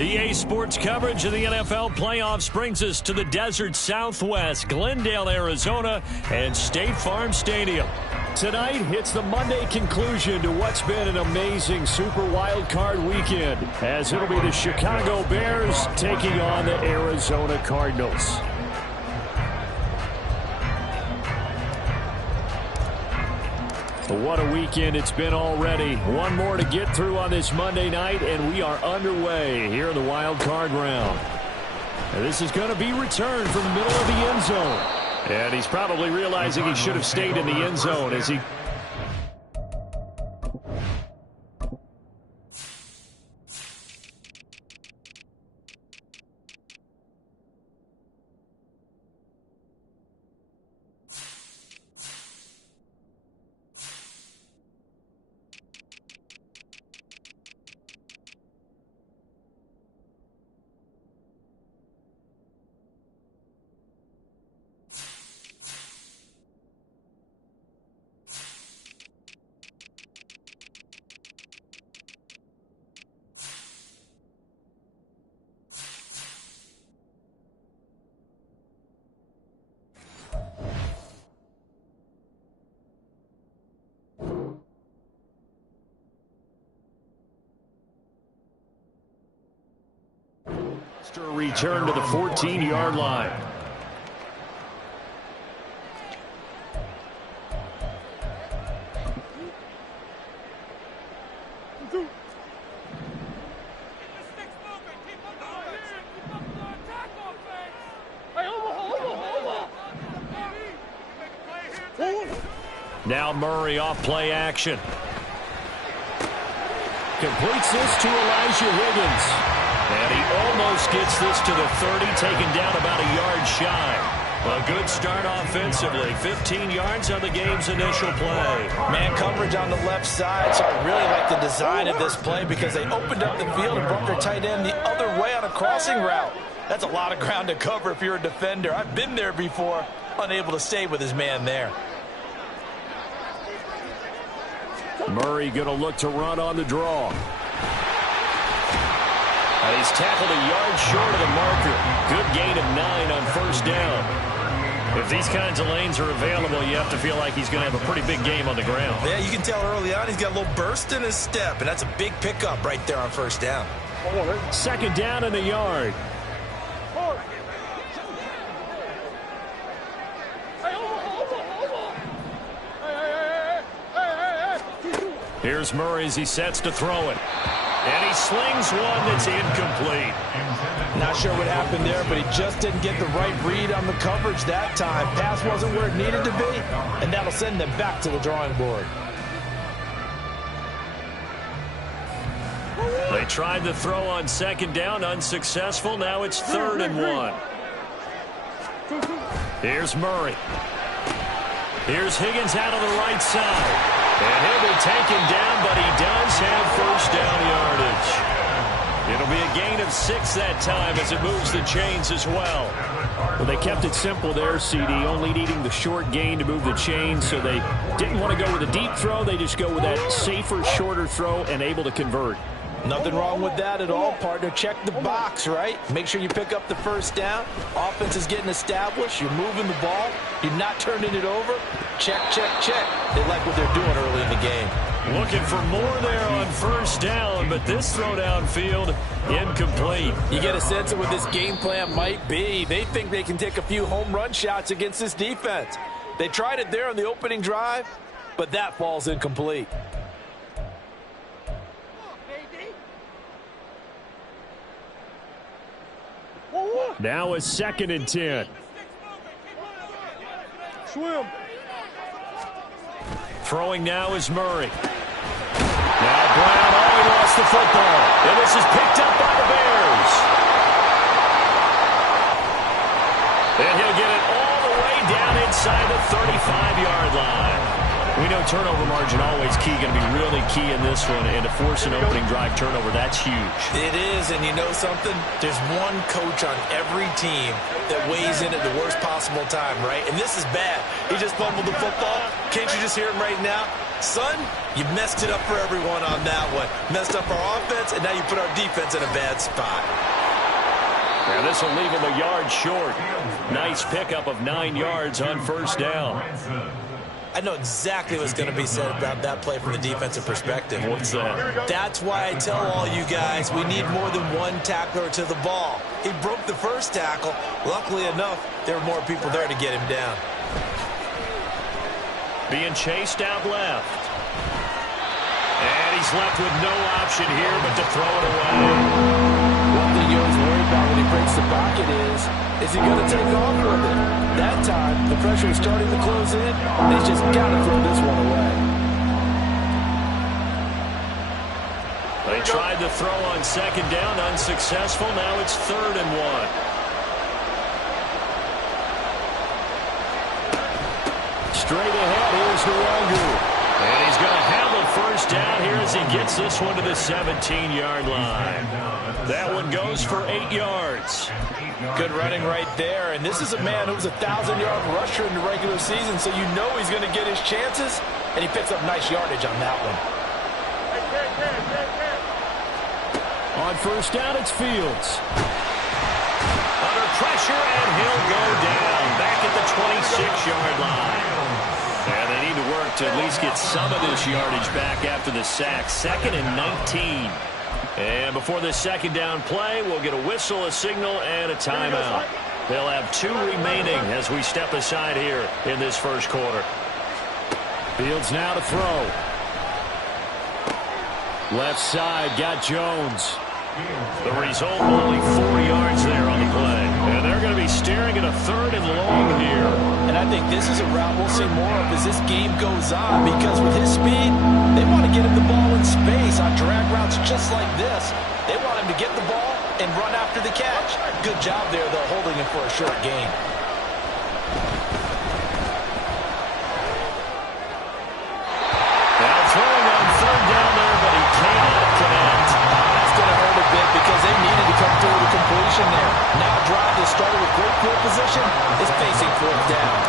EA Sports coverage of the NFL playoffs brings us to the desert Southwest, Glendale, Arizona, and State Farm Stadium. Tonight hits the Monday conclusion to what's been an amazing Super Wild Card weekend, as it'll be the Chicago Bears taking on the Arizona Cardinals. What a weekend it's been already. One more to get through on this Monday night, and we are underway here in the wild card round. And this is going to be returned from the middle of the end zone. And he's probably realizing he should have stayed in the end zone as he... Return to the 14-yard line. Now Murray off play action. Completes this to Elijah Higgins. And he almost gets this to the 30, taken down about a yard shy. A good start offensively. 15 yards on the game's initial play. Man coverage on the left side, so I really like the design of this play because they opened up the field and brought their tight end the other way on a crossing route. That's a lot of ground to cover if you're a defender. I've been there before, unable to stay with his man there. Murray going to look to run on the draw. He's tackled a yard short of the marker. Good gain of 9 on first down. If these kinds of lanes are available, you have to feel like he's going to have a pretty big game on the ground. Yeah, you can tell early on he's got a little burst in his step, and that's a big pickup right there on first down. Second down in the yard. Here's Murray as he sets to throw it. And he slings one that's incomplete. Not sure what happened there, but he just didn't get the right read on the coverage that time. Pass wasn't where it needed to be, and that'll send them back to the drawing board. They tried the throw on second down, unsuccessful. Now it's 3rd and 1. Here's Murray. Here's Higgins out of the right side. And he'll be taken down, but he does have first down yardage. It'll be a gain of 6 that time as it moves the chains as well. Well, they kept it simple there, CD, only needing the short gain to move the chains, so they didn't want to go with a deep throw. They just go with that safer, shorter throw and able to convert. Nothing wrong with that at all, partner. Check the box, right? Make sure you pick up the first down. Offense is getting established. You're moving the ball. You're not turning it over. Check, check, check. They like what they're doing early in the game. Looking for more there on first down, but this throw downfield incomplete. You get a sense of what this game plan might be. They think they can take a few home run shots against this defense. They tried it there on the opening drive, but that falls incomplete. Now it's 2nd and 10. Swim. Throwing now is Murray. Now Brown, he lost the football. And this is picked up by the Bears. And he'll get it all the way down inside the 35-yard line. We know turnover margin always key, going to be really key in this one. And to force an opening drive turnover, that's huge. It is, and you know something? There's one coach on every team that weighs in at the worst possible time, right? And this is bad. He just fumbled the football. Can't you just hear him right now? Son, you messed it up for everyone on that one. Messed up our offense, and now you put our defense in a bad spot. And this will leave him a yard short. Nice pickup of 9 yards on first down. I know exactly what's going to be said about that play from the defensive perspective. What's that? That's why I tell all you guys we need more than one tackler to the ball. He broke the first tackle. Luckily enough, there were more people there to get him down. Being chased out left. And he's left with no option here but to throw it away. One thing you always worry about when he breaks the pocket is he going to take off with it? That time, the pressure was starting to close in, and he's just got to throw this one away. They tried to throw on second down, unsuccessful. Now it's 3rd and 1. Straight ahead, here's Nwangu. And he's going to have a first down here as he gets this one to the 17-yard line. That one goes for 8 yards. Good running right there, and this is a man who's a 1,000-yard rusher in the regular season, so you know he's going to get his chances, and he picks up nice yardage on that one. On first down, it's Fields. Under pressure, and he'll go down back at the 26-yard line. And they need to work to at least get some of this yardage back after the sack. 2nd and 19. And before this second down play, we'll get a whistle, a signal, and a timeout. They'll have 2 remaining as we step aside here in this first quarter. Fields now to throw. Left side, got Jones. The result, only 4 yards there on the play. And they're going to be staring at a 3rd and long here. And I think this is a route we'll see more of as this game goes on, because with his speed, they want to get him the ball in space on drag routes just like this. They want him to get the ball and run after the catch. Good job there, though, holding him for a short gain. Now throwing on 3rd down there, but he cannot connect. That's going to hurt a bit because they needed to come through with a completion there. Now a drive that started with great field position is facing 4th down.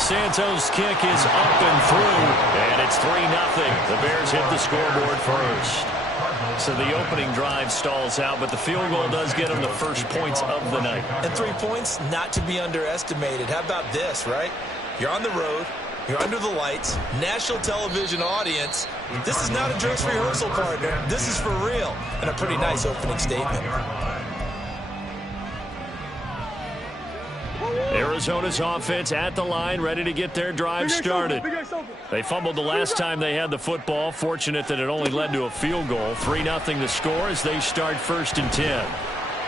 Santos' kick is up and through, and it's 3-0. The Bears hit the scoreboard first. So the opening drive stalls out, but the field goal does get them the first points of the night. And 3 points, not to be underestimated. How about this, right? You're on the road. You're under the lights. National television audience. This is not a dress rehearsal, partner. This is for real. And a pretty nice opening statement. Arizona's offense at the line, ready to get their drive started. They fumbled the last time they had the football. Fortunate that it only led to a field goal. 3-0 the score as they start 1st and 10.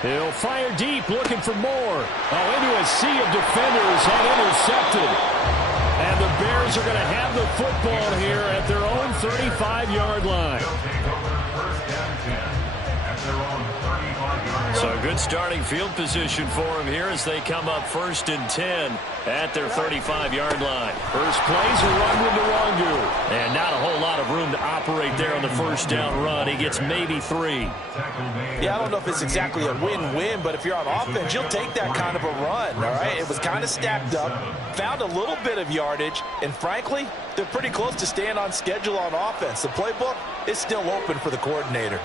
He'll fire deep, looking for more. Oh, into a sea of defenders and intercepted. And the Bears are going to have the football here at their own 35-yard line. So a good starting field position for them here as they come up 1st and 10 at their 35-yard line. First play's a run with Nwangu. And not a whole lot of room to operate there on the first down run. He gets maybe 3. Yeah, I don't know if it's exactly a win-win, but if you're on offense, you'll take that kind of a run, all right? It was kind of stacked up, found a little bit of yardage, and frankly, they're pretty close to staying on schedule on offense. The playbook is still open for the coordinator.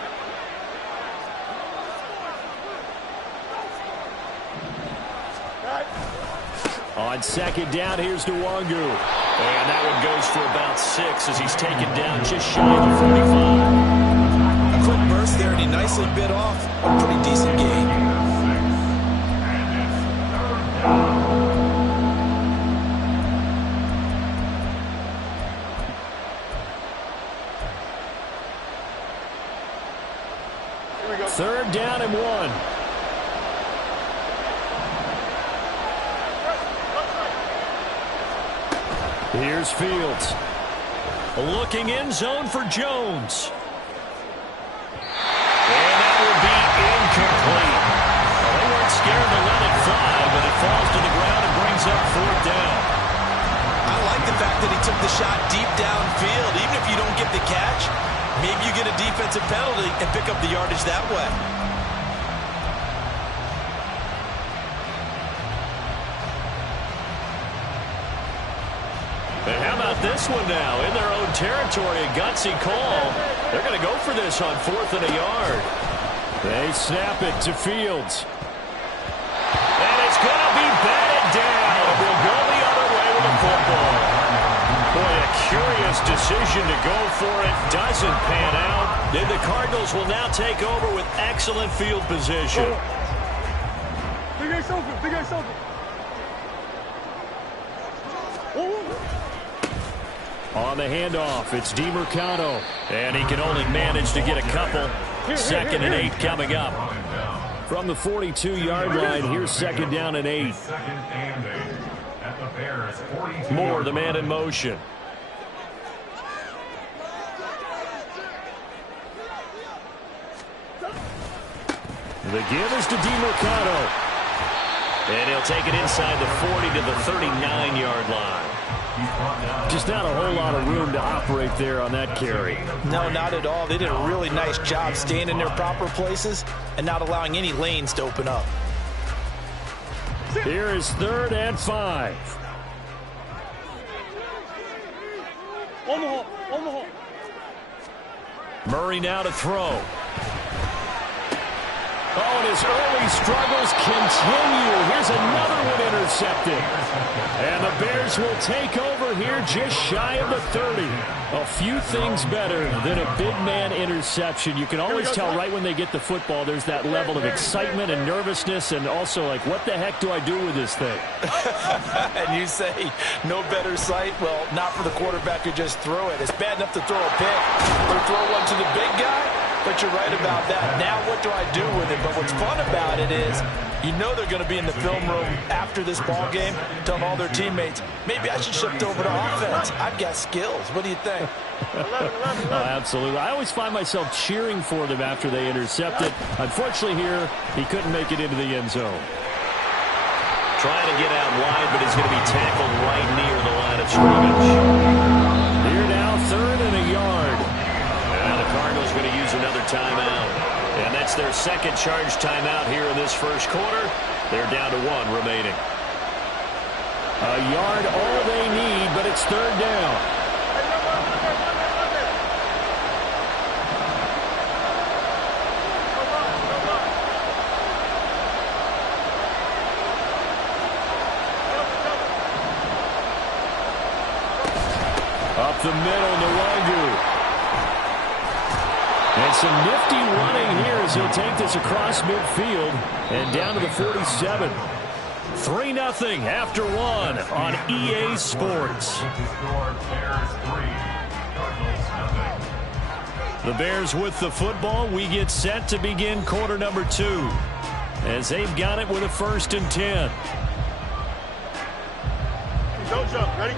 On second down, here's Nwangu. And that one goes for about 6 as he's taken down just shy of the 45. A quick burst there, and he nicely bit off a pretty decent gain. Third down and 1. Here's Fields. Looking end zone for Jones. And that will be incomplete. Well, they weren't scared to let it fly, but it falls to the ground and brings up 4th down. I like the fact that he took the shot deep downfield. Even if you don't get the catch, maybe you get a defensive penalty and pick up the yardage that way. And how about this one now? In their own territory, a gutsy call. They're going to go for this on 4th and a yard. They snap it to Fields. And it's going to be batted down. We'll go the other way with the football. Boy, a curious decision to go for it. Doesn't pan out. Then the Cardinals will now take over with excellent field position. On the handoff, it's DeMercado. And he can only manage to get a couple. 2nd and 8 coming up. From the 42-yard line, here's 2nd down and 8. Moore, the man in motion. The give is to DeMercado. And he'll take it inside the 40 to the 39-yard line. Just not a whole lot of room to operate there on that carry. No, not at all. They did a really nice job staying in their proper places and not allowing any lanes to open up. Here is 3rd and 5. Murray now to throw. Oh, and his early struggles continue. Here's another one intercepted. And the Bears will take over here just shy of the 30. A few things better than a big man interception. You can always tell right when they get the football, there's that level of excitement and nervousness and also like, what the heck do I do with this thing? And you say, no better sight? Well, not for the quarterback who just throw it. It's bad enough to throw a pick or throw one to the big guy. But you're right about that. Now what do I do with it? But what's fun about it is you know they're going to be in the film room after this ball game telling all their teammates, maybe I should shift over to offense. I've got skills. What do you think? Oh, absolutely. I always find myself cheering for them after they intercept it. Unfortunately here, he couldn't make it into the end zone. Trying to get out wide, but he's going to be tackled right near the line of scrimmage. Here now, 3rd and a yard. And the Cardinals going to use another timeout. And that's their 2nd charge timeout here in this first quarter. They're down to 1 remaining. A yard all they need, but it's 3rd down. Up the middle, Nwangu. And some nifty running here as he'll take this across midfield and down to the 47. 3-0 after 1 on EA Sports. The Bears with the football. We get set to begin quarter number 2 as they've got it with a 1st and 10. Don't jump. Ready?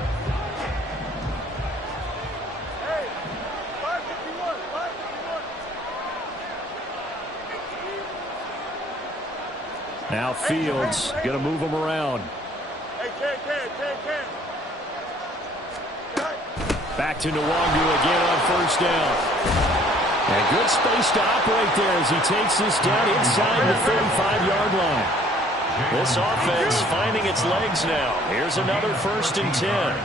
Now Fields going to move them around. Back to Nwangu again on 1st down. And good space to operate there as he takes this down inside the 35-yard line. This offense finding its legs now. Here's another 1st and 10.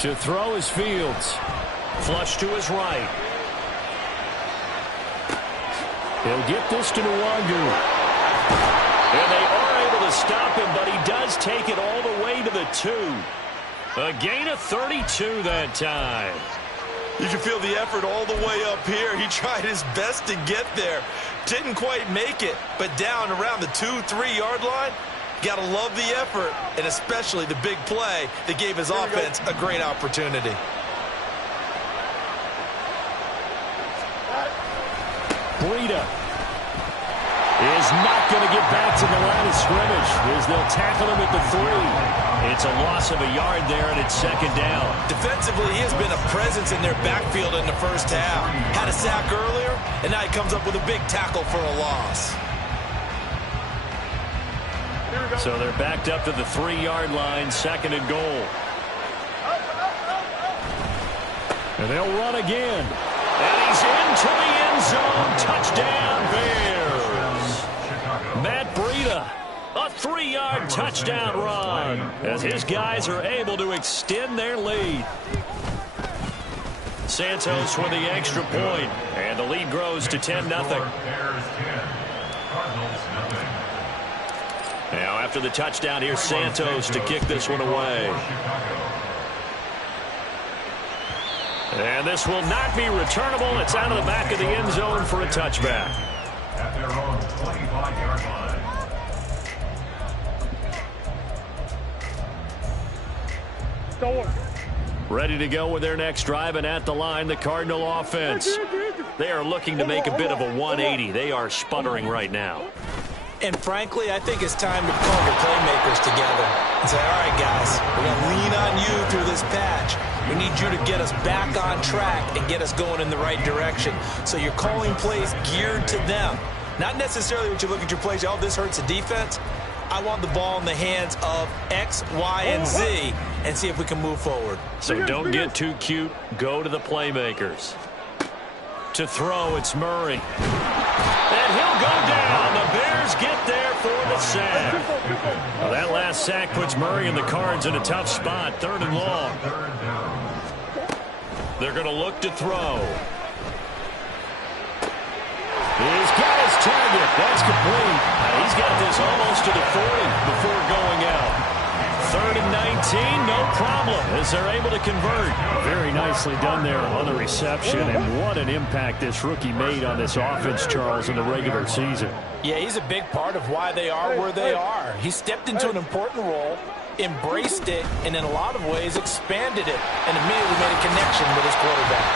To throw is Fields. Flush to his right. He'll get this to Nwangu. And they are able to stop him, but he does take it all the way to the 2. A gain of 32 that time. You can feel the effort all the way up here. He tried his best to get there. Didn't quite make it, but down around the 2-3 yard line. Got to love the effort, and especially the big play that gave his offense a great opportunity. Breida is not going to get back to the line of scrimmage as they'll tackle him at the 3. It's a loss of a yard there, and it's 2nd down. Defensively, he has been a presence in their backfield in the first half. Had a sack earlier, and now he comes up with a big tackle for a loss. So they're backed up to the 3-yard line, 2nd and goal. And they'll run again. And he's into the end zone. Touchdown, Bears. Matt 3-yard touchdown run as his guys are able to extend their lead. Santos with the extra point, and the lead grows to 10-0. Now after the touchdown, here's Santos to kick this one away. And this will not be returnable. It's out of the back of the end zone for a touchback. At their own 25-yard line. Ready to go with their next drive, and at the line, the Cardinal offense. They are looking to make a bit of a 180. They are sputtering right now. And frankly, I think it's time to call the playmakers together and say, all right, guys, we're going to lean on you through this patch. We need you to get us back on track and get us going in the right direction. So you're calling plays geared to them. Not necessarily when you look at your plays, oh, this hurts the defense. I want the ball in the hands of X, Y, and Z and see if we can move forward. So don't get too cute. Go to the playmakers. To throw, it's Murray. And he'll go down. The Bears get there for the sack. Well, that last sack puts Murray and the Cards in a tough spot. 3rd and long. They're going to look to throw. He's got his target. That's complete. He's got this almost to the 40 before going out. 3rd and 19, no problem, as they're able to convert. Very nicely done there on the reception, and what an impact this rookie made on this offense, Charles, in the regular season. Yeah, he's a big part of why they are where they are. He stepped into an important role, embraced it, and in a lot of ways expanded it, and immediately made a connection with his quarterback.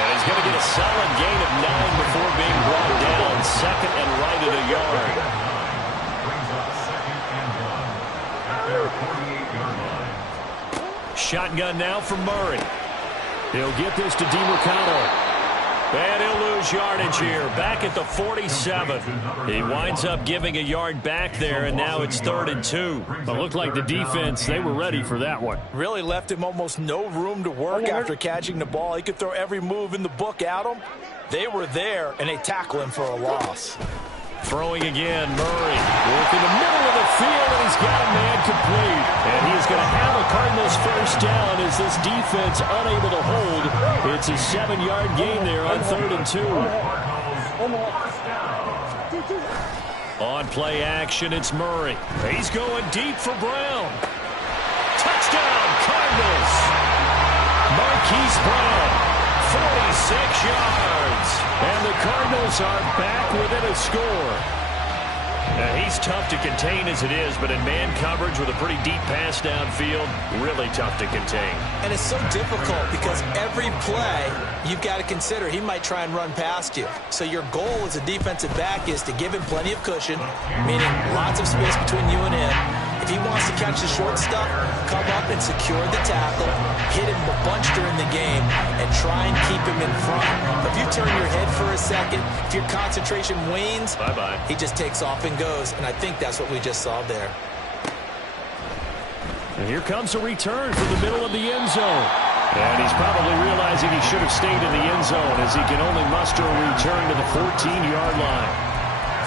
Yeah, he's going to get a solid gain of 9 before being brought down. 2nd and right at a yard. Shotgun now from Murray. He'll get this to DeMarcano. And he'll lose yardage here. Back at the 47. He winds up giving a yard back there, and now it's 3rd and 2. It looked like the defense, they were ready for that one. Really left him almost no room to work after catching the ball. He could throw every move in the book at him. They were there, and they tackle him for a loss. Throwing again, Murray. Work in the middle of the field, and he's got a man complete. And he is going to have a Cardinals first down as this defense unable to hold. It's a 7-yard gain there on 3rd and 2. On play action, it's Murray. He's going deep for Brown. Touchdown, Cardinals. Marquise Brown. 46 yards. And the Cardinals are back within a score. Now, he's tough to contain as it is, but in man coverage with a pretty deep pass downfield, really tough to contain. And it's so difficult because every play you've got to consider he might try and run past you. So your goal as a defensive back is to give him plenty of cushion, meaning lots of space between you and him. If he wants to catch the short stuff, come up and secure the tackle, hit him a bunch during the game, and try and keep him in front. But if you turn your head for a second, if your concentration wanes, bye-bye. He just takes off and goes, and I think that's what we just saw there. And here comes a return from the middle of the end zone. And he's probably realizing he should have stayed in the end zone as he can only muster a return to the 14-yard line.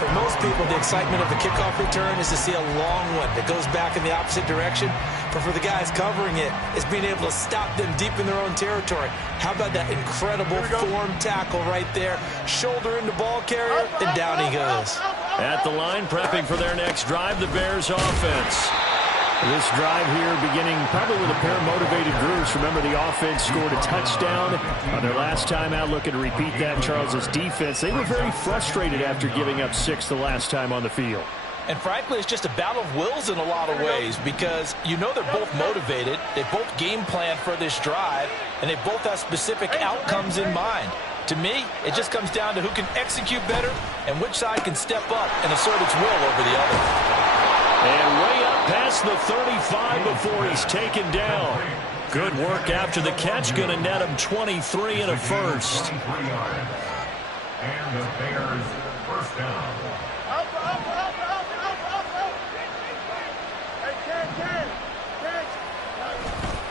For most people, the excitement of the kickoff return is to see a long one that goes back in the opposite direction. But for the guys covering it, it's being able to stop them deep in their own territory. How about that incredible form tackle right there? Shoulder into ball carrier, and down he goes. At the line, prepping for their next drive, the Bears offense. This drive here beginning probably with a pair of motivated groups. Remember, the offense scored a touchdown on their last time out. Looking to repeat that. Charles's defense, they were very frustrated after giving up 6 the last time on the field. And frankly, it's just a battle of wills in a lot of ways because you know they're both motivated. They both game plan for this drive, and they both have specific outcomes in mind. To me, it just comes down to who can execute better and which side can step up and assert its will over the other. And way up past the 35 before he's taken down. Good work after the catch. Going to net him 23 and a first. And the Bears first down.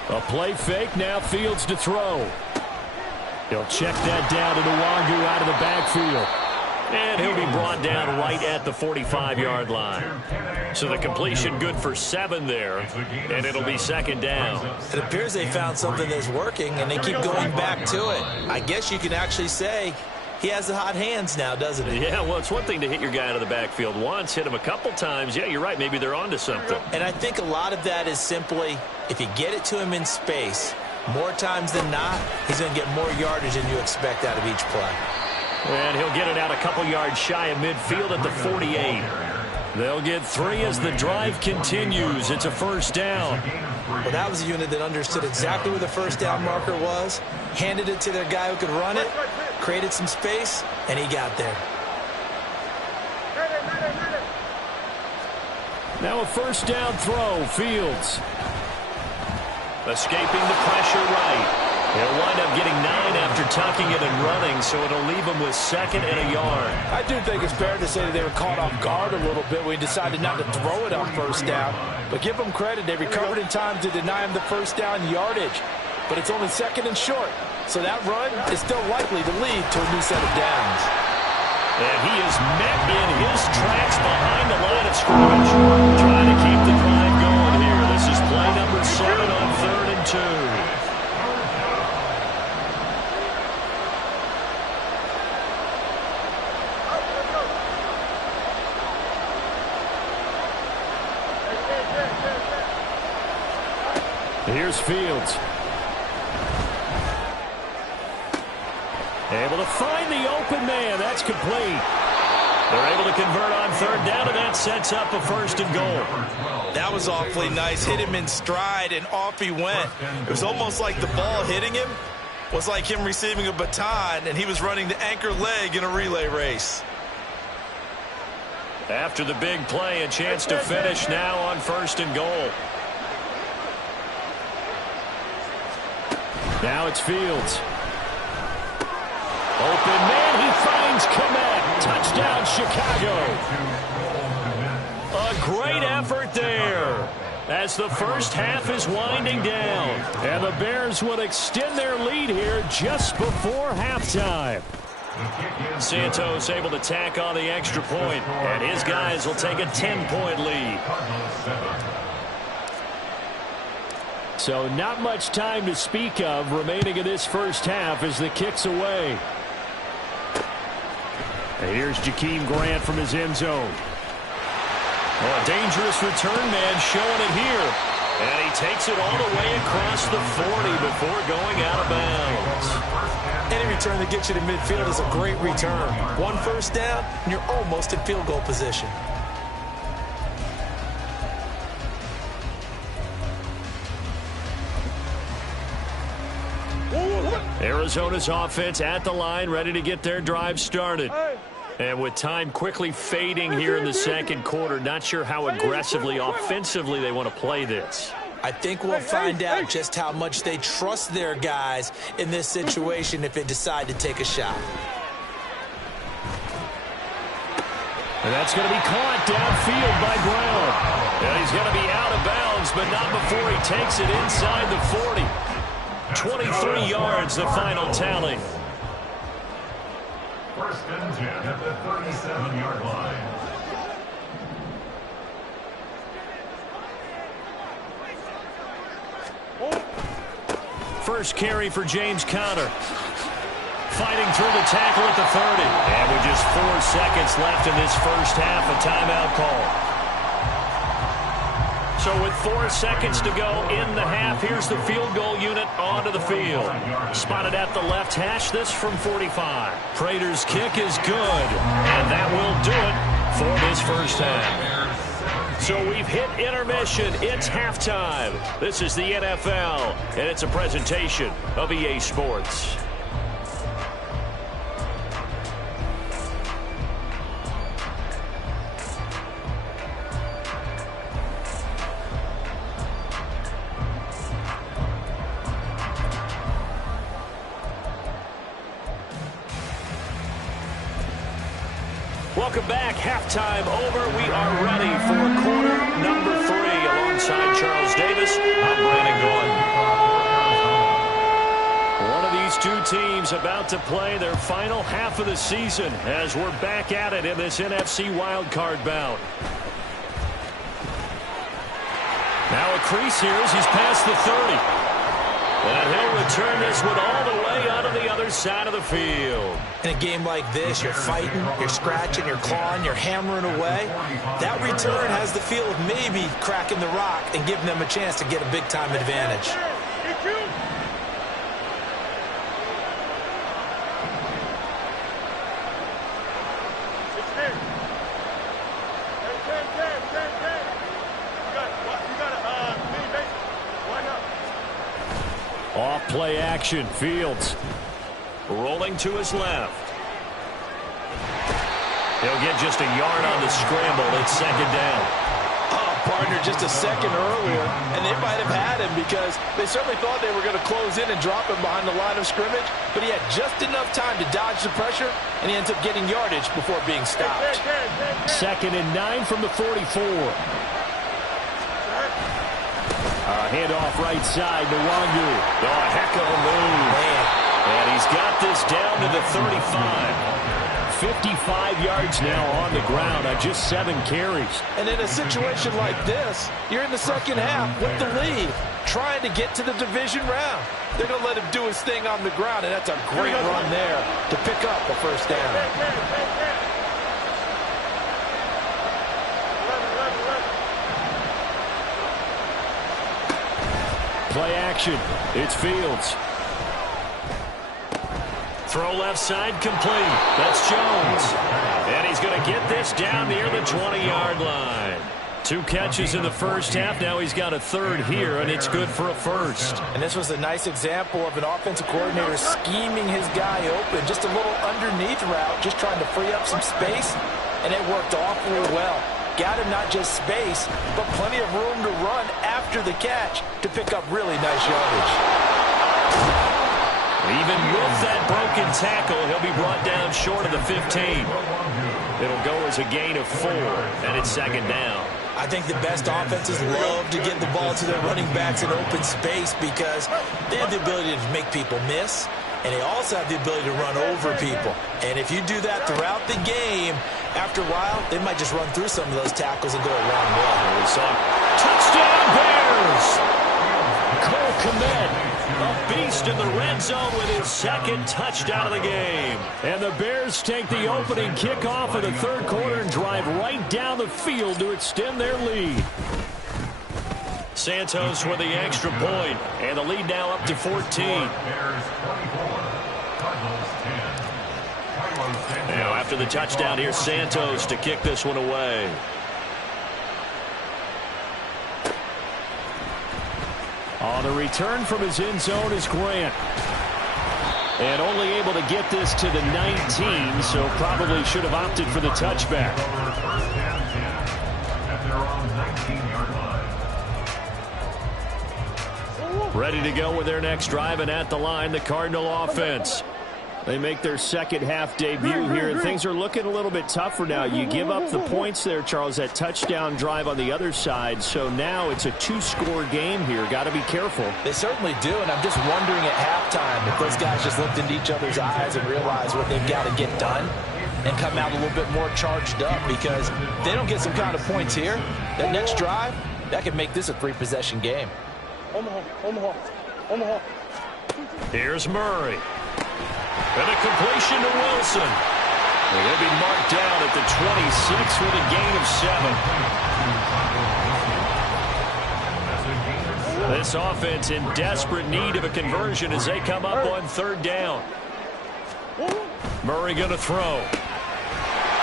A play fake. Now Fields to throw. He'll check that down to Nwangu out of the backfield. And he'll be brought down right at the 45-yard line. So the completion good for 7 there, and it'll be second down. It appears they found something that's working, and they keep going back to it. I guess you can actually say he has the hot hands now, doesn't he? Yeah, well, it's one thing to hit your guy out of the backfield once, hit him a couple times. Yeah, you're right. Maybe they're onto something. And I think a lot of that is simply if you get it to him in space, more times than not, he's going to get more yardage than you expect out of each play. And he'll get it out a couple yards shy of midfield at the 48. They'll get 3 as the drive continues. It's a first down. Well, that was a unit that understood exactly where the first down marker was, handed it to their guy who could run it, created some space, and he got there. Now a first down throw, Fields. Escaping the pressure right. He'll wind up getting 9 after tucking it and running, so it'll leave him with 2nd and a yard. I do think it's fair to say that they were caught off guard a little bit when he decided not to throw it on first down. But give them credit. They recovered in time to deny him the first down yardage. But it's only 2nd and short. So that run is still likely to lead to a new set of downs. And he is met in his tracks behind the line of scrimmage. Trying to keep the drive going here. This is play number 7 on 3rd and 2. Here's Fields. Able to find the open man. That's complete. They're able to convert on 3rd down, and that sets up a 1st and goal. That was awfully nice. Hit him in stride, and off he went. It was almost like the ball hitting him was like him receiving a baton, and he was running the anchor leg in a relay race. After the big play, a chance to finish now on 1st and goal. Now it's Fields. Open man, he finds Kmet. Touchdown, Chicago. A great effort there as the first half is winding down. And the Bears would extend their lead here just before halftime. Santos able to tack on the extra point, and his guys will take a 10-point lead. So not much time to speak of remaining in this first half as the kick's away. And here's Jakeem Grant from his end zone. Well, a dangerous return man showing it here. And he takes it all the way across the 40 before going out of bounds. Any return that gets you to midfield is a great return. 1 first down, and you're almost in field goal position. Arizona's offense at the line, ready to get their drive started. And with time quickly fading here in the second quarter, not sure how aggressively, offensively they want to play this. I think we'll find out just how much they trust their guys in this situation if they decide to take a shot. And that's going to be caught downfield by Brown. And he's going to be out of bounds, but not before he takes it inside the 40. 23 yards, the final tally. 1st and 10 at the 37-yard line. First carry for James Conner. Fighting through the tackle at the 30. And with just 4 seconds left in this first half, a timeout call. So with 4 seconds to go in the half, here's the field goal unit onto the field. Spotted at the left hash, this from 45. Prater's kick is good, and that will do it for this first half. So we've hit intermission. It's halftime. This is the NFL, and it's a presentation of EA Sports. Welcome back. Halftime over. We are ready for quarter number 3. Alongside Charles Davis, I'm Brandon Gaudin. One of these two teams about to play their final half of the season as we're back at it in this NFC wildcard bout. Now a crease here as he's past the 30. And he'll return this one all the way out of the other side of the field. In a game like this, you're fighting, you're scratching, you're clawing, you're hammering away. That return has the feel of maybe cracking the rock and giving them a chance to get a big-time advantage. Off play action, Fields. Rolling to his left. He'll get just a yard on the scramble. It's second down. Oh, partner, just a second earlier, and they might have had him because they certainly thought they were going to close in and drop him behind the line of scrimmage, but he had just enough time to dodge the pressure, and he ends up getting yardage before being stopped. Second and 9 from the 44. Handoff right side to Wangu. Oh, heck of a move. Man. And he's got this down to the 35. 55 yards now on the ground on just 7 carries. And in a situation like this, you're in the second half with the lead, trying to get to the division round. They're going to let him do his thing on the ground, and that's a great run there to pick up a first down. Play action. It's Fields. Throw left side complete. That's Jones. And he's going to get this down near the 20-yard line. 2 catches in the first half. Now he's got a third here, and it's good for a first. And this was a nice example of an offensive coordinator scheming his guy open. Just a little underneath route, just trying to free up some space, and it worked awfully well. Got him not just space, but plenty of room to run after the catch to pick up really nice yardage. Even with that broken tackle, he'll be brought down short of the 15. It'll go as a gain of 4, and it's second down. I think the best offenses love to get the ball to their running backs in open space because they have the ability to make people miss, and they also have the ability to run over people. And if you do that throughout the game, after a while, they might just run through some of those tackles and go a long way. We saw touchdown Bears! Cole Kmet, a beast in the red zone with his second touchdown of the game. And the Bears take the opening kickoff of the third quarter and drive right down the field to extend their lead. Santos with the extra point, and the lead now up to 14. Now after the touchdown, here's Santos to kick this one away. On the return from his end zone is Grant. And only able to get this to the 19, so probably should have opted for the touchback. Ready to go with their next drive, and at the line, the Cardinal offense. They make their second half debut here, and things are looking a little bit tougher now. You give up the points there, Charles, that touchdown drive on the other side. So now it's a 2-score game here. Got to be careful. They certainly do, and I'm just wondering at halftime if those guys just looked into each other's eyes and realized what they've got to get done and come out a little bit more charged up, because if they don't get some kind of points here, that next drive, that could make this a 3-possession game. Here's Murray. And a completion to Wilson. And he'll be marked down at the 26 with a gain of 7. This offense in desperate need of a conversion as they come up on third down. Murray going to throw.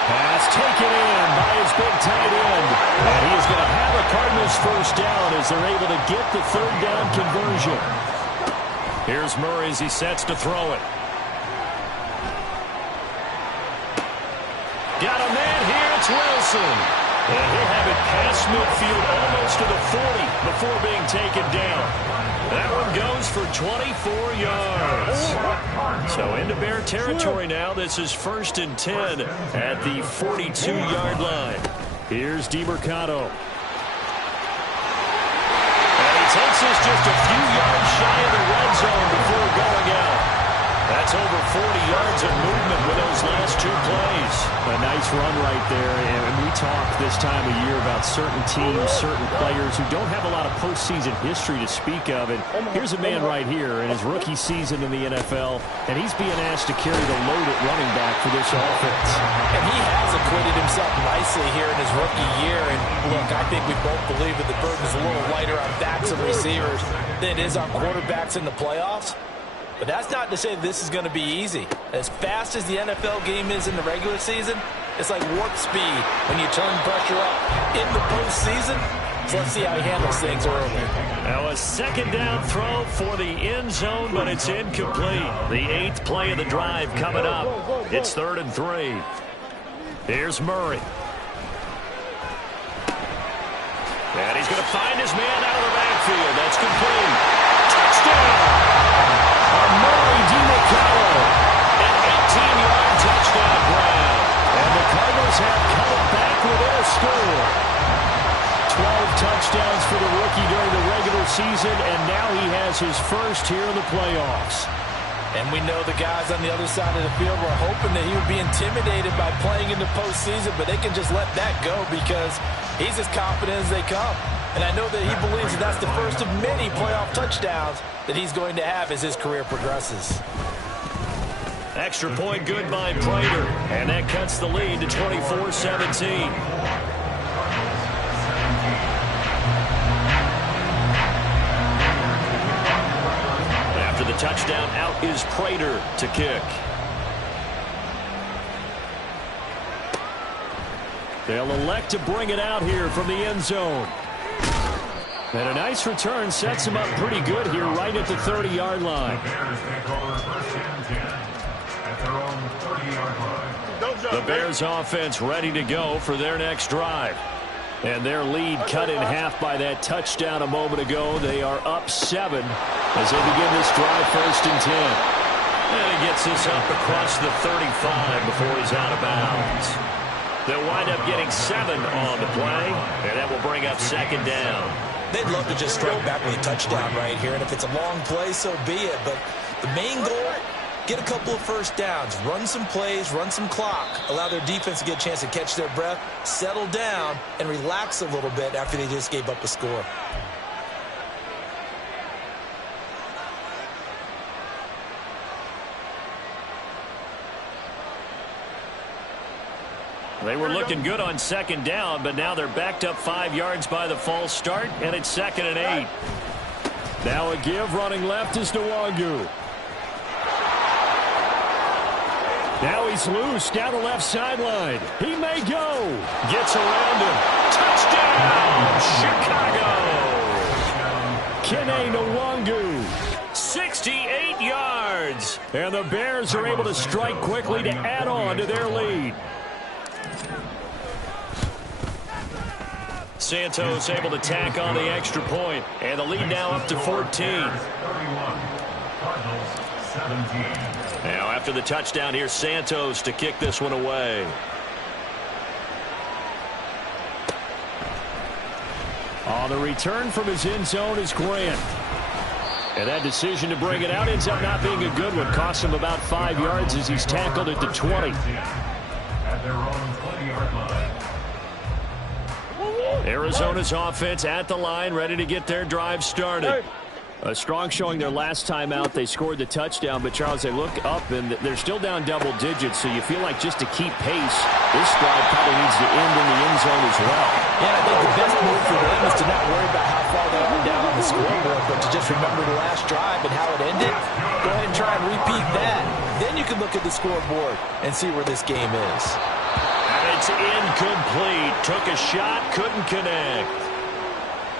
Pass taken in by his big tight end. And he is going to have a Cardinals first down as they're able to get the third down conversion. Here's Murray as he sets to throw it. Got a man here, it's Wilson. And he'll have it past midfield almost to the 40 before being taken down. That one goes for 24 yards. So into Bear territory now. This is 1st and 10 at the 42-yard line. Here's DeMercado. And he takes us just a few yards shy of the red zone before going out. That's over 40 yards of movement with those last two plays. A nice run right there. And we talk this time of year about certain teams, certain players who don't have a lot of postseason history to speak of. And here's a man right here in his rookie season in the NFL, and he's being asked to carry the load at running back for this offense. And he has acquitted himself nicely here in his rookie year. And look, I think we both believe that the burden's a little lighter on backs and receivers than it is on quarterbacks in the playoffs. But that's not to say that this is going to be easy. As fast as the NFL game is in the regular season, it's like warp speed when you turn pressure up in the postseason. So let's see how he handles things early. Now a second down throw for the end zone, but it's incomplete. The 8th play of the drive coming up. It's 3rd and 3. Here's Murray. And he's going to find his man out of the backfield. That's complete. Touchdown! Murray DiMercato, an 18-yard touchdown grab. And the Cardinals have come back with their score. 12 touchdowns for the rookie during the regular season, and now he has his first here in the playoffs. And we know the guys on the other side of the field were hoping that he would be intimidated by playing in the postseason, but they can just let that go because he's as confident as they come. And I know that he believes that that's the first of many playoff touchdowns that he's going to have as his career progresses. Extra point good by Prater. And that cuts the lead to 24-17. After the touchdown, out is Prater to kick. They'll elect to bring it out here from the end zone. And a nice return sets him up pretty good here right at the 30-yard line. The Bears offense ready to go for their next drive. And their lead cut in half by that touchdown a moment ago. They are up 7 as they begin this drive 1st and 10. And he gets this up across the 35 before he's out of bounds. They'll wind up getting 7 on the play, and that will bring up 2nd down. They'd love to just strike back with a touchdown right here, and if it's a long play, so be it. But the main goal, get a couple of first downs, run some plays, run some clock, allow their defense to get a chance to catch their breath, settle down, and relax a little bit after they just gave up a score. They were looking good on 2nd down, but now they're backed up 5 yards by the false start, and it's 2nd and 8. Now a give running left is Nwangu. Now he's loose down the left sideline. He may go. Gets around him. Touchdown, Chicago. Kene Nwangu. 68 yards. And the Bears are able to strike quickly to add on to their lead. Santos able to tack on the extra point, and the lead now up to 14. Now after the touchdown, here's Santos to kick this one away. The return from his end zone is Grant. And that decision to bring it out ends up not being a good one. Costs him about 5 yards as he's tackled at the 20. At their own 20-yard line. Arizona's offense at the line, ready to get their drive started. A strong showing their last time out. They scored the touchdown, but Charles, they look up and they're still down double digits, so you feel like just to keep pace, this drive probably needs to end in the end zone as well. Yeah, I think the best move for them is to not worry about how far they are down on the scoreboard, but to just remember the last drive and how it ended. Go ahead and try and repeat that. Then you can look at the scoreboard and see where this game is. And it's incomplete. Took a shot, couldn't connect.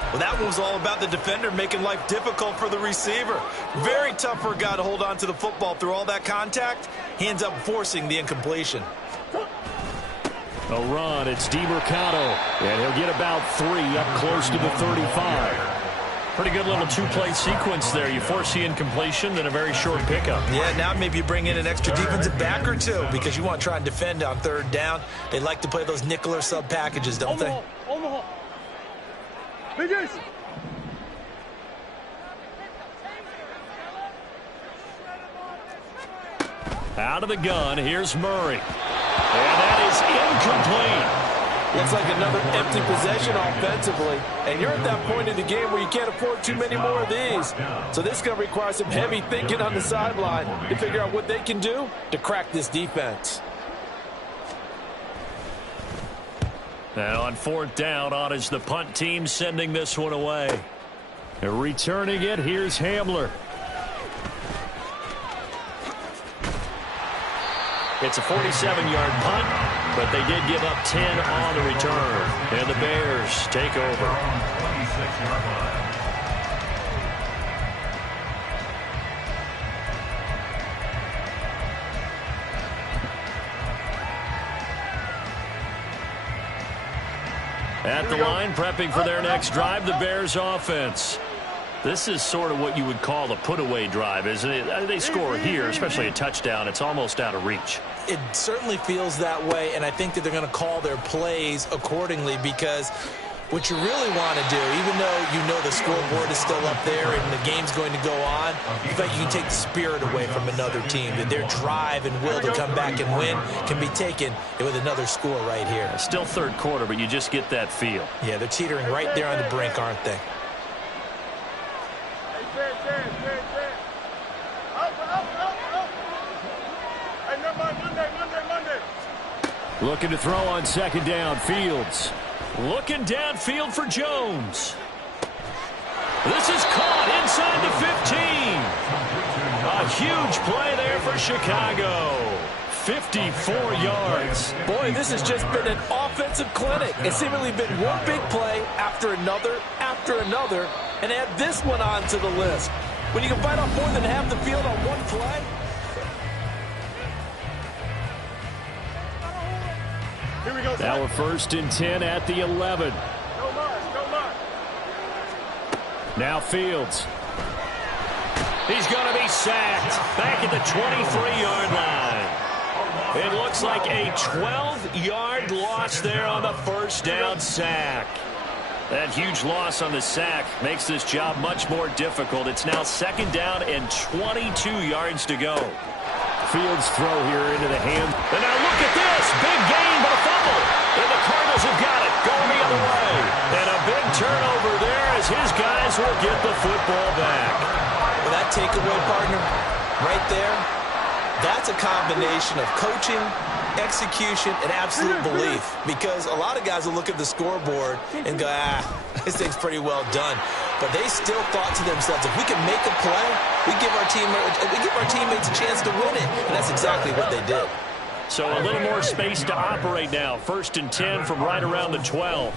Well, that was all about the defender making life difficult for the receiver. Very tough for a guy to hold on to the football through all that contact. He ends up forcing the incompletion. A run, it's DiMercato, and he'll get about 3 up close to the 35. Pretty good little two-play sequence there. You force the incompletion, then a very short pickup. Yeah, now maybe you bring in an extra defensive back or two because you want to try and defend on 3rd down. They like to play those nickel or sub packages, don't they? Omaha. Out of the gun, here's Murray. And that is incomplete. Looks like another empty possession offensively. And you're at that point in the game where you can't afford too many more of these. So this is going to require some heavy thinking on the sideline to figure out what they can do to crack this defense. And on 4th down, on is the punt team sending this one away. And returning it, here's Hamler. It's a 47-yard punt, but they did give up 10 on the return. And the Bears take over. 26-yard line. At the line, prepping for their next drive, the Bears offense. This is sort of what you would call a put-away drive, isn't it? They score here, especially a touchdown. It's almost out of reach. It certainly feels that way, and I think that they're going to call their plays accordingly because what you really want to do, even though you know the scoreboard is still up there and the game's going to go on, you think you can take the spirit away from another team, that their drive and will to come back and win can be taken with another score right here. Still 3rd quarter, but you just get that feel. Yeah, they're teetering right there on the brink, aren't they? Looking to throw on 2nd down, Fields. Looking downfield for Jones. This is caught inside the 15. A huge play there for Chicago. 54 yards. Boy, this has just been an offensive clinic. It's seemingly been one big play after another, and add this one onto the list. When you can fight off more than half the field on one play. Here we go. Now a 1st and 10 at the 11. Go Mars. Now Fields. He's going to be sacked back at the 23-yard line. It looks like a 12-yard loss there on the 1st down sack. That huge loss on the sack makes this job much more difficult. It's now 2nd down and 22 yards to go. Fields throw here into the hand. And now look at this. Big gain, but a fumble. And the Cardinals have got it. Going the other way. And a big turnover there as his guys will get the football back. Well, that takeaway, partner, right there, that's a combination of coaching, execution, and absolute belief. Because a lot of guys will look at the scoreboard and go, this thing's pretty well done. But they still thought to themselves, if we can make a play, we give our teammates a chance to win it. And that's exactly what they did. So a little more space to operate now. 1st and 10 from right around the 12.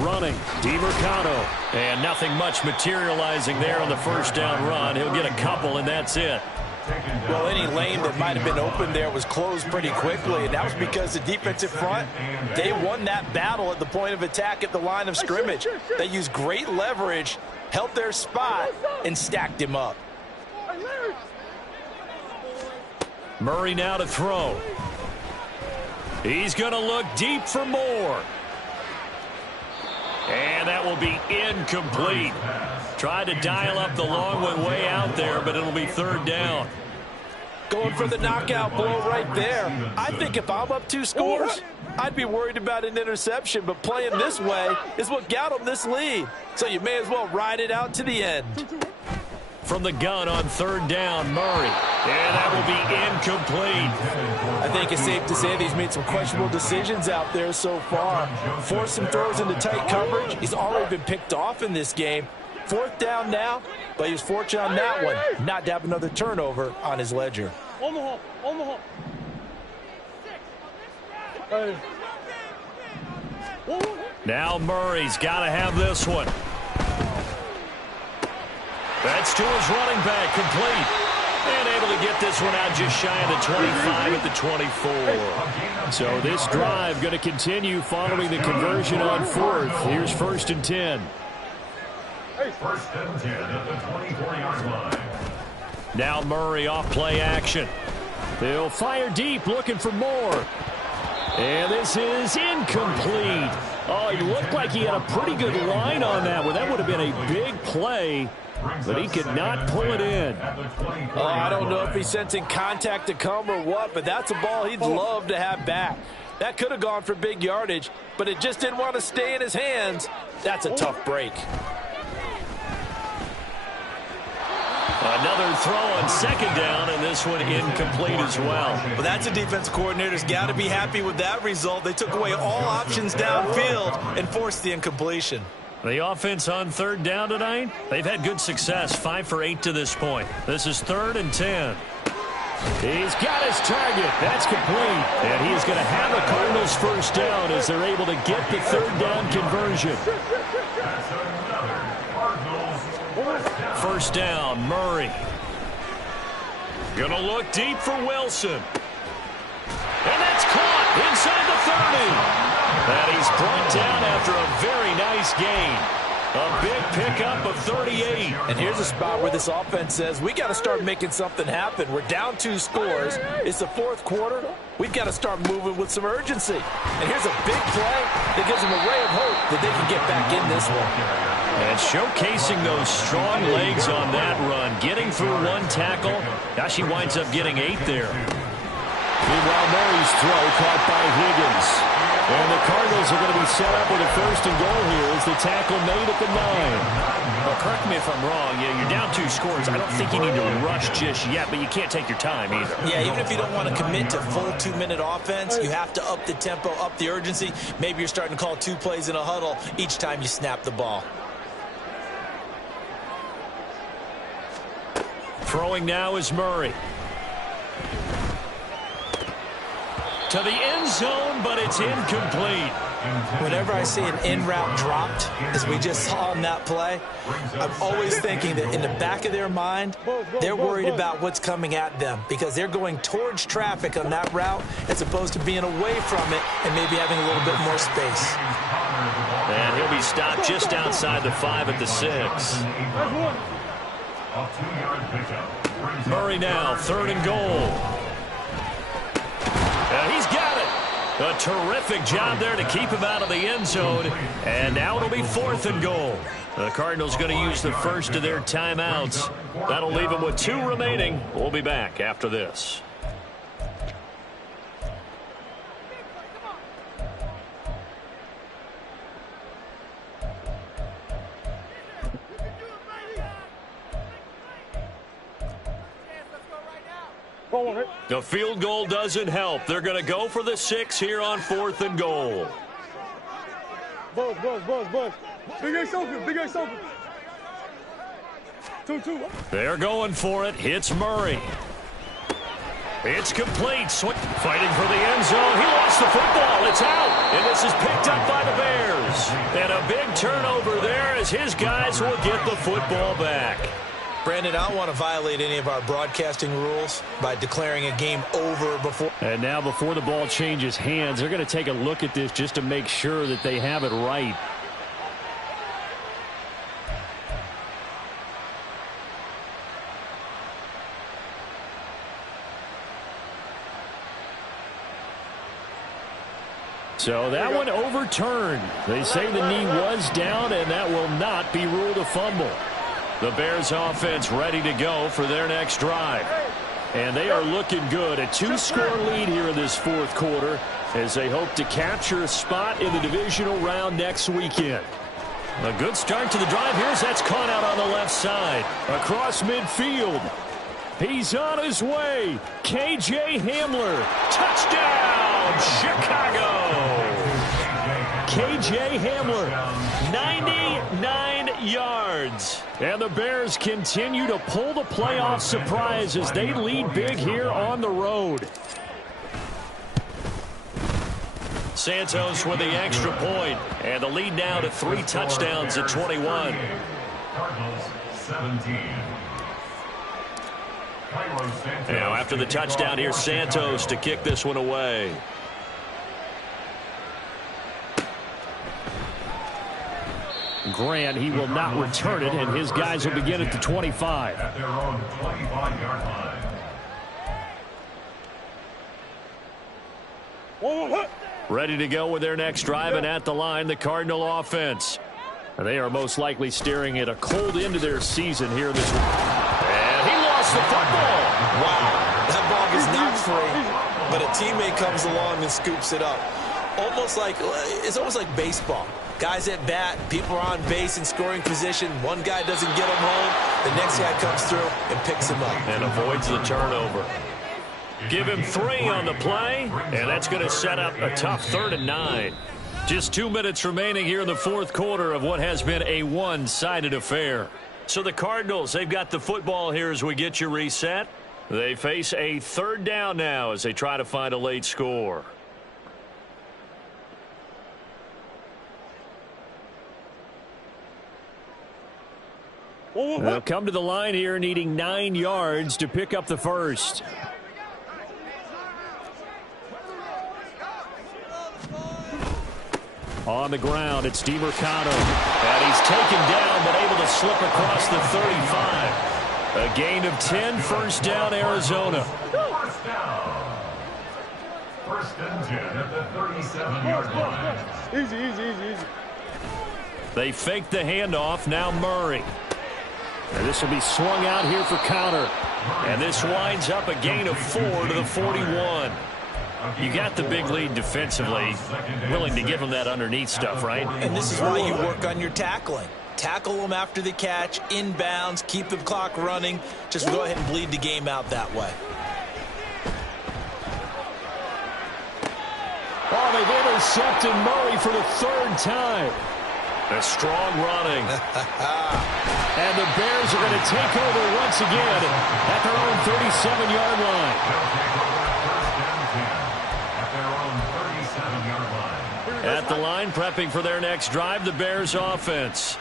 Running, DeMercado. And nothing much materializing there on the 1st down run. He'll get a couple, and that's it. Well, any lane that might have been open there was closed pretty quickly, and that was because the defensive front, they won that battle at the point of attack at the line of scrimmage. They used great leverage, held their spot, and stacked him up. Murray now to throw. He's going to look deep for more. And that will be incomplete. Tried to dial up the long one way out there, but it'll be 3rd down. Going for the knockout blow right there. I think if I'm up 2 scores, I'd be worried about an interception, but playing this way is what got them this lead. So you may as well ride it out to the end. From the gun on 3rd down, Murray. And that will be incomplete. I think it's safe to say that he's made some questionable decisions out there so far. Forced some throws into tight coverage. He's already been picked off in this game. 4th down now, but he was fortunate on that one not to have another turnover on his ledger. Omaha. Now Murray's got to have this one. That's to his running back, complete. And able to get this one out just shy of the 25 at the 24. So this drive going to continue following the conversion on 4th. Here's 1st and 10. 1st and 10 at the 24-yard line. Now Murray off play action. They'll fire deep, looking for more. And this is incomplete. Oh, he looked like he had a pretty good line on that one. That would have been a big play. but he could not pull it in. Oh, I don't know if he's sensing contact to come or what, but that's a ball he'd love to have back. That could have gone for big yardage, but it just didn't want to stay in his hands. That's a tough break. Another throw on second down, and this one incomplete as well. Well, that's a defense coordinator's got to be happy with that result. They took away all options downfield and forced the incompletion. The offense on third down tonight, they've had good success, 5 for 8 to this point. This is 3rd and 10. He's got his target. That's complete. And he is going to have the Cardinals first down as they're able to get the third down conversion. First down, Murray. Gonna look deep for Wilson. And that's caught inside the 30. And he's brought down after a very nice gain. A big pickup of 38. And here's a spot where this offense says, we got to start making something happen. We're down 2 scores. It's the 4th quarter. We've got to start moving with some urgency. And here's a big play that gives them a ray of hope that they can get back in this one. And showcasing those strong legs on that run. Getting through 1 tackle. Gosh, he winds up getting 8 there. Meanwhile, Murray's throw caught by Higgins. And the Cardinals are going to be set up with a 1st and goal here as the tackle made at the 9. Well, correct me if I'm wrong. Yeah, you're down 2 scores. I don't think you need to rush just yet, but you can't take your time either. Yeah, even if you don't want to commit to full 2-minute offense, you have to up the tempo, up the urgency. Maybe you're starting to call 2 plays in a huddle each time you snap the ball. Throwing now is Murray. To the end zone, but it's incomplete. Whenever I see an in-route dropped, as we just saw on that play, I'm always thinking that in the back of their mind, they're worried about what's coming at them because they're going towards traffic on that route as opposed to being away from it and maybe having a little bit more space. And he'll be stopped just outside the 5 at the 6. Murray now, 3rd and goal. And he's got it. A terrific job there to keep him out of the end zone. And now it'll be 4th and goal. The Cardinals going to use the first of their timeouts. That'll leave them with 2 remaining. We'll be back after this. The field goal doesn't help. They're going to go for the 6 here on 4th and goal. Buzz. Big X open. 2-2. They're going for it. Hits Murray. It's complete. Fighting for the end zone. He lost the football. It's out. And this is picked up by the Bears. And a big turnover there as his guys will get the football back. Brandon, I don't want to violate any of our broadcasting rules by declaring a game over before. And now before the ball changes hands, they're going to take a look at this just to make sure that they have it right. So that one overturned. They say the knee was down, and that will not be ruled a fumble. The Bears offense ready to go for their next drive. And they are looking good. A 2-score lead here in this 4th quarter as they hope to capture a spot in the divisional round next weekend. A good start to the drive here as that's caught out on the left side. Across midfield. He's on his way. KJ Hamler. Touchdown, Chicago. KJ Hamler, 99 yards. And the Bears continue to pull the playoff surprise as they lead big here on the road. Santos with the extra point. And the lead now to 3 touchdowns at 21. Cardinals 17. Now after the touchdown, here's Santos to kick this one away. Grant, he will not return it, and his guys will begin at the 25. At their own 25-yard line. Ready to go with their next drive, and at the line, the Cardinal offense. They are most likely staring at a cold end to their season here this week. And he lost the football. Wow, that ball is not free, but a teammate comes along and scoops it up. It's almost like baseball. Guys at bat, people are on base in scoring position. One guy doesn't get him home. The next guy comes through and picks him up. And avoids the turnover. Give him 3 on the play, and that's going to set up a tough 3rd and 9. Just 2 minutes remaining here in the fourth quarter of what has been a one-sided affair. So the Cardinals, they've got the football here as we get you reset. They face a 3rd down now as they try to find a late score. They'll come to the line here needing 9 yards to pick up the first. On the ground, it's DeMercado. And he's taken down, but able to slip across the 35. A gain of 10, first down, Arizona. First down. First and 10 at the 37-yard line. Easy. They fake the handoff, now Murray. And this will be swung out here for counter. And this winds up a gain of 4 to the 41. You got the big lead defensively, willing to give them that underneath stuff, right? And this is why you work on your tackling. Tackle them after the catch, inbounds, keep the clock running. Just go ahead and bleed the game out that way. Oh, they've intercepted Murray for the 3rd time. A strong running. And the Bears are going to take over once again at their own 37-yard line. At the line, prepping for their next drive, the Bears offense.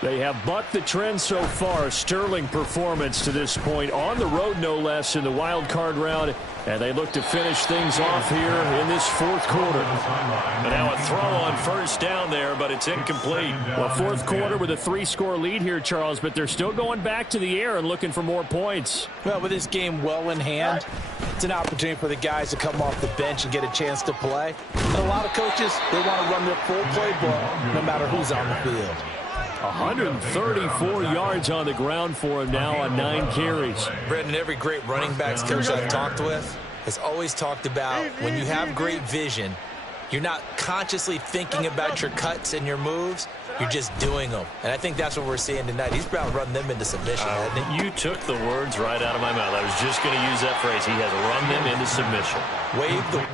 They have bucked the trend so far. Sterling performance to this point. On the road, no less, in the wild card round. And they look to finish things off here in this fourth quarter. And now a throw on first down there, but it's incomplete. Well, fourth quarter with a 3-score lead here, Charles, but they're still going back to the air and looking for more points. Well, with this game well in hand, it's an opportunity for the guys to come off the bench and get a chance to play. And a lot of coaches, they want to run their full playbook no matter who's on the field. 134 yards on the ground for him now on 9 carries. Brendan, every great running backs coach I've talked with has always talked about when you have great vision, you're not consciously thinking about your cuts and your moves. You're just doing them. And I think that's what we're seeing tonight. He's about to run them into submission, hasn't he? You took the words right out of my mouth. I was just going to use that phrase. He has run them into submission. Wave the